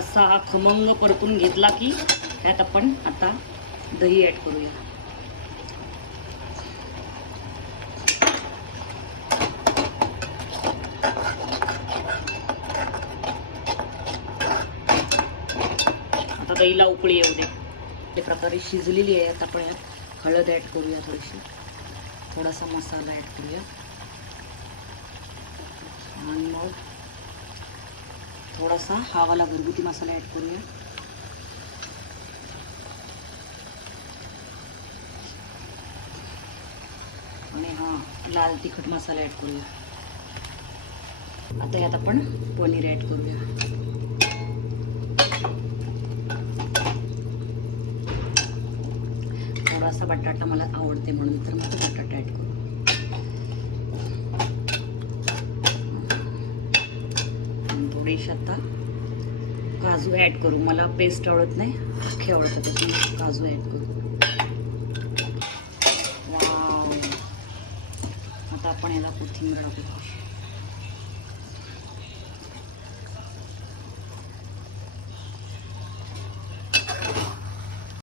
असा हा खमंग परतून घेतला की त्यात आपण आता दही ॲड करूया. आता दहीला उकळी येऊ दे. त्या प्रकारे शिजलेली आहे. आता आपण यात हळद ॲड करूया, थोडासा मसाला ॲड करूया आणि मग थोडासा हा वाला घरगुती मसाला ॲड करूया. आणि हा लाल तिखट मसाला ॲड करूया. आता यात आपण पनीर ॲड करूया. थोडासा बटाटा मला आवडते म्हणून तर मग बटाटा ॲड करू. थोडीशी आता काजू ॲड करू. मला पेस्ट आवडत नाही, अख्खे आवडतं, त्याची काजू ॲड करू. वाव. आता आपण याला कोथिंबीर टाकू.